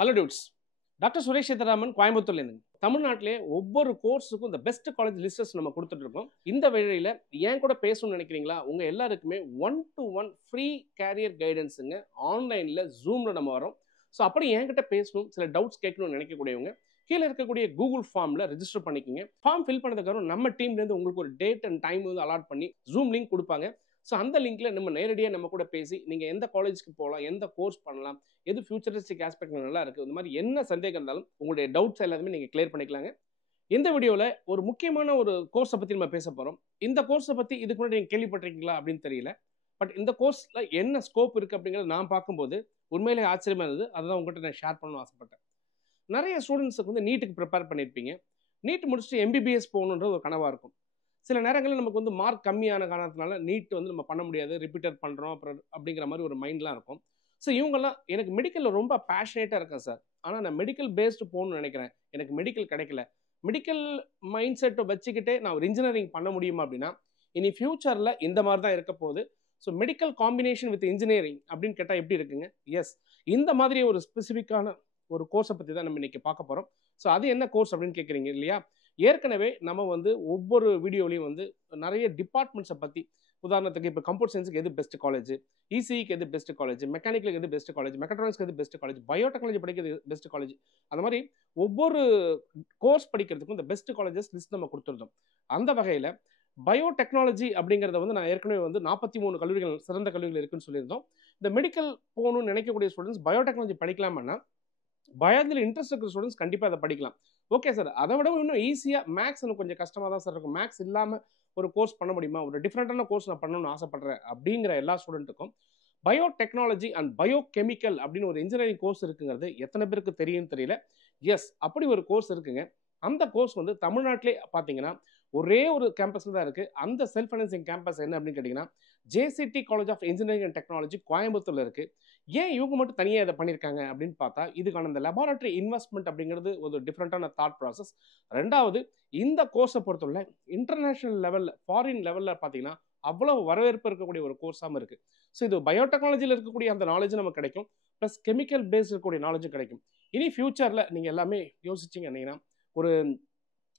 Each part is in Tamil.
Hello dudes. டாக்டர் சுரேஷ் சேதராமன் கோயம்புத்தூர்லேருந்து. தமிழ்நாட்டிலே ஒவ்வொரு கோர்ஸுக்கும் இந்த பெஸ்ட் காலேஜ் லிஸ்டஸ் நம்ம கொடுத்துட்டு இருக்கோம். இந்த வேளையில் ஏன் கூட பேசணும்னு நினைக்கிறீங்களா? உங்கள் எல்லாருக்குமே 1-to-1 ஃப்ரீ கேரியர் கைடன்ஸுங்க ஆன்லைனில் ஜூமில் நம்ம வரோம். ஸோ அப்படி என்கிட்ட பேசணும், சில டவுட்ஸ் கேட்கணும்னு நினைக்கக்கூடியவங்க கீழே இருக்கக்கூடிய கூகுள் ஃபார்மில் ரெஜிஸ்டர் பண்ணிக்கோங்க. ஃபார்ம் ஃபில் பண்ணதுக்கப்புறம் நம்ம டீம்லேருந்து உங்களுக்கு ஒரு டேட் அண்ட் டைம் வந்து அலாட் பண்ணி ஜூம் லிங்க் கொடுப்பாங்க. ஸோ அந்த லிங்க்ல நம்ம நேரடியாக நம்ம கூட பேசி நீங்கள் எந்த காலேஜுக்கு போகலாம், எந்த கோர்ஸ் பண்ணலாம், எது ஃபியூச்சரிஸ்டிக் ஆஸ்பெக்ட் நல்லா இருக்குது, இந்த மாதிரி என்ன சந்தேகம் இருந்தாலும் உங்களுடைய டவுட்ஸ் எல்லாமே நீங்கள் கிளியர் பண்ணிக்கலாங்க. இந்த வீடியோவில் ஒரு முக்கியமான ஒரு கோர்ஸை பற்றி நம்ம பேச போகிறோம். இந்த கோர்ஸை பற்றி இதுக்கு முன்னாடி நீங்கள் கேள்விப்பட்டிருக்கீங்களா அப்படின்னு தெரியல. பட் இந்த கோர்ஸில் என்ன ஸ்கோப் இருக்குது அப்படிங்கிறத நான் பார்க்கும்போது உண்மையிலே ஆச்சரியமாக இருந்தது. அதை தான் உங்கள்கிட்ட நான் ஷேர் பண்ணணும்னு ஆசைப்பட்டேன். நிறைய ஸ்டூடெண்ட்ஸுக்கு வந்து நீட்டுக்கு ப்ரிப்பேர் பண்ணியிருப்பீங்க. நீட் முடிச்சுட்டு எம்பிபிஎஸ் போகணுன்றது ஒரு கனவாக இருக்கும். சில நேரங்களில் நமக்கு வந்து மார்க் கம்மியான காரணத்தினால நீட் வந்து நம்ம பண்ண முடியாது, ரிப்பீட்டர் பண்ணுறோம் அப்புறம் அப்படிங்கிற மாதிரி ஒரு மைண்ட்லாம் இருக்கும். ஸோ இவங்கெல்லாம் எனக்கு மெடிக்கலில் ரொம்ப பேஷனேட்டாக இருக்கேன் சார், ஆனால் நான் மெடிக்கல் பேஸ்டு போகணும்னு நினைக்கிறேன், எனக்கு மெடிக்கல் கிடைக்கல, மெடிக்கல் மைண்ட் செட்டை வச்சுக்கிட்டே நான் ஒரு இன்ஜினியரிங் பண்ண முடியுமா அப்படின்னா, இனி ஃபியூச்சரில் இந்த மாதிரி தான் இருக்க போகுது. So medical combination with engineering அப்படின்னு கேட்டால் எப்படி இருக்குங்க? எஸ், இந்த மாதிரி ஒரு ஸ்பெசிஃபிக்கான ஒரு கோர்ஸை பற்றி தான் நம்ம இன்னைக்கு பார்க்க போகிறோம். ஸோ அது என்ன கோர்ஸ் அப்படின்னு கேட்குறீங்க இல்லையா? ஏற்கனவே நம்ம வந்து ஒவ்வொரு வீடியோலையும் வந்து நிறைய டிபார்ட்மெண்ட்ஸை பற்றி, உதாரணத்துக்கு இப்போ கம்ப்யூட்டர் சயின்ஸுக்கு எது பெஸ்ட் காலேஜ், இசிக்கு எது பெஸ்ட் காலேஜ், மெக்கானிக்கலுக்கு எது பெஸ்ட் காலேஜ், மெக்கட்ரானிக்ஸ்க்கு எது பெஸ்ட் காலேஜ், பயோடெக்னாலஜி படிக்கிறது பெஸ்ட் காலேஜ், அந்த மாதிரி ஒவ்வொரு கோர்ஸ் படிக்கிறதுக்கும் இந்த பெஸ்ட் காலேஜஸ் லிஸ்ட் நம்ம கொடுத்துருந்தோம். அந்த வகையில் பயோடெக்னாலஜி அப்படிங்கிறத வந்து நான் ஏற்கனவே வந்து 43 கல்லூரிகள், சிறந்த கல்லூரிகள் இருக்குன்னு சொல்லியிருந்தோம். இந்த மெடிக்கல் போகணும்னு நினைக்கக்கூடிய ஸ்டூடெண்ட்ஸ் பயோடெக்னாலஜி படிக்கலாமான்னா, பயாலஜியில் இன்ட்ரெஸ்ட் இருக்கிற ஸ்டூடெண்ட்ஸ் கண்டிப்பாக அதை படிக்கலாம். ஓகே சார், அதை விட இன்னும் ஈஸியாக மேக்ஸ் எனக்கு கொஞ்சம் கஷ்டமாக தான் சார் இருக்கும், மேக்ஸ் இல்லாமல் ஒரு கோர்ஸ் பண்ண முடியுமா, ஒரு டிஃப்ரெண்ட்டான கோர்ஸ் நான் பண்ணணும்னு ஆசைப்படுறேன் அப்படிங்கிற எல்லா ஸ்டூடெண்ட்டுக்கும் பயோடெக்னாலஜி அண்ட் பயோகெமிக்கல் அப்படின்னு ஒரு இன்ஜினியரிங் கோர்ஸ் இருக்குங்கிறது எத்தனை பேருக்கு தெரியும்னு தெரியல. எஸ், அப்படி ஒரு கோர்ஸ் இருக்குங்க. அந்த கோர்ஸ் வந்து தமிழ்நாட்டிலே பார்த்தீங்கன்னா ஒரே ஒரு கேம்பஸில் தான் இருக்குது. அந்த செல்ஃப் ஃபைனான்சிங் கேம்பஸ் என்ன அப்படின்னு கேட்டிங்கன்னா, JCT college of engineering and technology கோயம்புத்தூரில் இருக்குது. ஏன் இவங்க மட்டும் தனியாக இதை பண்ணியிருக்காங்க அப்படின்னு பார்த்தா, இதுக்கான இந்த லெபார்டரி இன்வெஸ்ட்மெண்ட் அப்படிங்கிறது ஒரு டிஃப்ரெண்ட்டான தாட் ப்ராசஸ். ரெண்டாவது, இந்த கோர்ஸை பொறுத்தவரை இன்டர்நேஷனல் லெவலில், ஃபாரின் லெவலில் பார்த்தீங்கன்னா அவ்வளோ வரவேற்பு இருக்கக்கூடிய ஒரு கோர்ஸாகவும் இருக்குது. ஸோ இது பயோடெக்னாலஜியில் இருக்கக்கூடிய அந்த நாலேஜ் நமக்கு கிடைக்கும், ப்ளஸ் கெமிக்கல் பேஸ்ட் இருக்கக்கூடிய நாலேஜும் கிடைக்கும். இனி ஃபியூச்சரில் நீங்கள் எல்லாமே யோசிச்சிங்க அப்படின்னா, ஒரு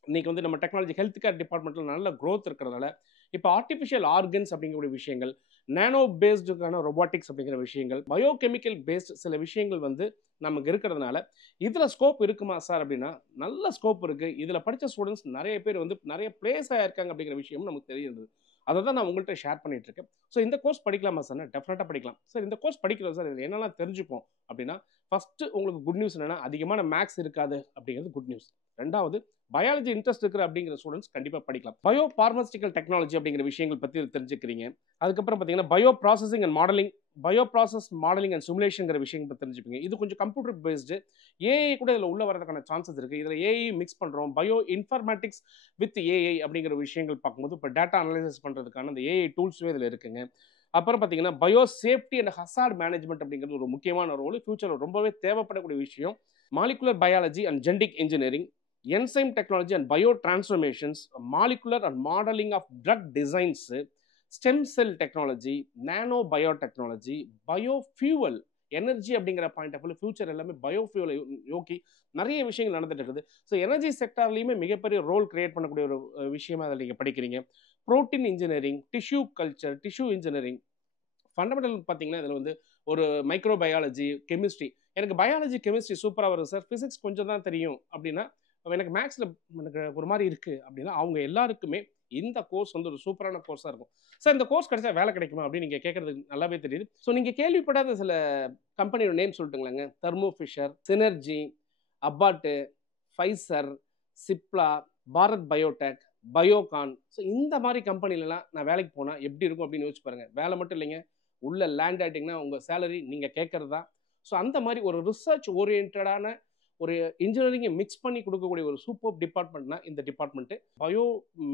இன்னைக்கு வந்து நம்ம டெக்னாலஜி ஹெல்த் கேர் டிபார்ட்மெண்ட்டில் நல்ல க்ரோத் இருக்கிறதால இப்போ ஆர்டிஃபிஷியல் ஆர்கன்ஸ் அப்படிங்கக்கூடிய விஷயங்கள், நேனோ பேஸ்டுக்கான ரொபாட்டிக்ஸ் அப்படிங்கிற விஷயங்கள், பயோகெமிக்கல் பேஸ்ட் சில விஷயங்கள் வந்து நமக்கு இருக்கிறதுனால இதில் ஸ்கோப் இருக்குமா சார் அப்படின்னா, நல்ல ஸ்கோப் இருக்குது. இதில் படித்த ஸ்டூடெண்ட்ஸ் நிறைய பேர் வந்து நிறைய பிளேஸ் ஆகிருக்காங்க அப்படிங்கிற விஷயமும் நமக்கு தெரியுது. அதை தான் நான் உங்கள்கிட்ட ஷேர் பண்ணிட்டு இருக்கேன். ஸோ இந்த கோர்ஸ் படிக்கலாமா சார்? டெஃபினட்டாக படிக்கலாம் சார். இந்த கோர்ஸ் படிக்கிறோம் சார், இதில் என்னெல்லாம் தெரிஞ்சுப்போம் அப்படின்னா, ஃபஸ்ட்டு உங்களுக்கு குட் நியூஸ் என்னென்னா, அதிகமான மேக்ஸ் இருக்காது அப்படிங்கிறது குட் நியூஸ். ரெண்டாவது, பயாலஜி இன்ட்ரெஸ்ட் இருக்கிற அப்படிங்கிற ஸ்டூடெண்ட்ஸ் கண்டிப்பாக படிக்கலாம். பயோ பார்மஸ்டிக்கல் டெக்னாலஜி அப்படிங்கிற விஷயங்கள் பற்றி தெரிஞ்சுக்கிறீங்க. அதுக்கப்புறம் பார்த்தீங்கன்னா bio processing and modelling, bio process modelling and சிமுலேஷன்ங்கிற விஷயங்கள் பற்றி தெரிஞ்சுப்பீங்க. இது கொஞ்சம் கம்ப்யூட்டர் பேஸ்டு, ஏஐ கூட இதில் உள்ள வரதுக்கான சான்சஸ் இருக்குது. இதில் ஏஐ மிக்ஸ் பண்ணுறோம். பயோ இன்ஃபர்மேட்டிக்ஸ் வித் ஏஐ அப்படிங்கிற விஷயங்கள் பார்க்கும்போது இப்போ டேட்டா அனலைசிஸ் பண்ணுறதுக்கான அந்த ஏஐ டூல்ஸுமே இதில் இருக்குங்க. அப்புறம் பார்த்தீங்கன்னா bio safety and hazard management அப்படிங்கிறது ஒரு முக்கியமான ரோல், ஃபியூச்சரில் ரொம்பவே தேவைப்படக்கூடிய விஷயம். Molecular biology and genetic engineering, enzyme technology and bio transformations, molecular and modelling of drug designs, stem cell technology, nano biotechnology, biofuel energy அப்படிங்கிற பாயிண்ட் ஆஃப் வியூ ஃபியூச்சர் எல்லாமே பயோஃபியூவலை நோக்கி நிறைய விஷயங்கள் நடந்துட்டு இருக்குது. ஸோ எனர்ஜி செக்டார்லையுமே மிகப்பெரிய ரோல் கிரியேட் பண்ணக்கூடிய ஒரு விஷயமா அதில் நீங்கள் படிக்கிறீங்க. Protein engineering, tissue culture, tissue engineering, fundamental பார்த்தீங்கன்னா இதில் வந்து ஒரு மைக்ரோ பயாலஜி, கெமிஸ்ட்ரி. எனக்கு பயாலஜி கெமிஸ்ட்ரி சூப்பராக வரும் சார், ஃபிசிக்ஸ் கொஞ்சம் தான் தெரியும் அப்படின்னா, எனக்கு மேக்ஸில் எனக்கு ஒரு மாதிரி இருக்குது அப்படின்னா, அவங்க எல்லாருக்குமே இந்த கோர்ஸ் வந்து ஒரு சூப்பரான கோர்ஸாக இருக்கும். சார் இந்த கோர்ஸ் கிடைச்சா வேலை கிடைக்குமா அப்படின்னு நீங்கள் கேட்குறதுக்கு நல்லாவே தெரியுது. ஸோ நீங்கள் கேள்விப்படாத சில கம்பெனியோட நேம் சொல்லிட்டுங்களாங்க. Thermo Fisher, Synergy, Abbott, Pfizer, Cipla, Bharat Biotech, Biocon. So இந்த மாதிரி கம்பெனிலலாம் நான் வேலைக்கு போனால் எப்படி இருக்கும் அப்படின்னு யோசிச்சு பாருங்கள். வேலை மட்டும் இல்லைங்க, உள்ள லேண்ட் ஆகிட்டிங்கன்னா உங்கள் சேலரி நீங்கள் கேட்குறது தான். ஸோ அந்த மாதிரி ஒரு ரிசர்ச் ஓரியன்டான ஒரு இன்ஜினியரிங்கை மிக்ஸ் பண்ணி கொடுக்கக்கூடிய ஒரு சூப்பர் டிபார்ட்மெண்ட்னா இந்த டிபார்ட்மெண்ட்டு. பயோ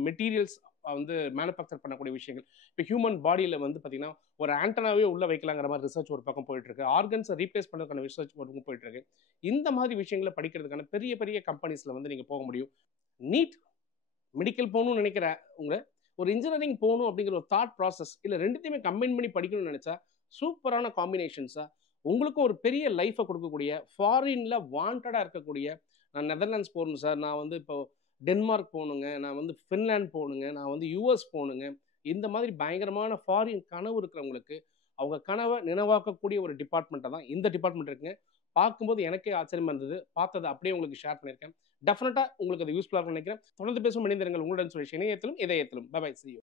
மெட்டீரியல்ஸ் வந்து மேனுஃபேக்சர் பண்ணக்கூடிய விஷயங்கள். இப்போ ஹியூமன் பாடியில் வந்து பார்த்தீங்கன்னா ஒரு ஆண்டனாவே உள்ளே வைக்கலாங்கிற மாதிரி ரிசர்ச் ஒரு பக்கம் போயிட்டுருக்கு. ஆர்கன்ஸை ரீப்ளேஸ் பண்ணுறதுக்கான ரிசர்ச் ஒரு பக்கம் போயிட்டுருக்கு. இந்த மாதிரி விஷயங்களை படிக்கிறதுக்கான பெரிய பெரிய கம்பெனிஸில் வந்து நீங்கள் போக முடியும். நீட் மெடிக்கல் போகணும்னு நினைக்கிற உங்களை ஒரு இன்ஜினியரிங் போகணும் அப்படிங்கிற ஒரு தாட் ப்ராசஸ் இல்லை ரெண்டுத்தையுமே கம்பைன் பண்ணி படிக்கணும்னு நினச்சா சூப்பரான காம்பினேஷன்ஸாக உங்களுக்கும் ஒரு பெரிய லைஃபை கொடுக்கக்கூடிய ஃபாரின்ல வாண்டடாக இருக்கக்கூடிய, நான் நெதர்லாண்ட்ஸ் போகணும் சார், நான் வந்து இப்போ டென்மார்க் போகணுங்க, நான் வந்து ஃபின்லாண்ட் போகணுங்க, நான் வந்து யூஎஸ் போகணுங்க, இந்த மாதிரி பயங்கரமான ஃபாரின் கனவு இருக்கிறவங்களுக்கு அவங்க கனவை நினைவாக்கக்கூடிய ஒரு டிபார்ட்மெண்ட்டாக தான் இந்த டிபார்ட்மெண்ட் இருக்குங்க. பார்க்கும்போது எனக்கே ஆச்சரியமா இருந்தது. பார்த்ததை அப்படியே உங்களுக்கு ஷேர் பண்ணியிருக்கேன். டெஃபினட்டாக உங்களுக்கு அது யூஸ்ஃபுல்லாக இருக்கும்னு நினைக்கிறேன். தொடர்ந்து பேசும், இணைந்திருங்கள். உங்களுடன் சுரேஷ். இணையத்திலும் இதயத்திலும். Bye bye. See you.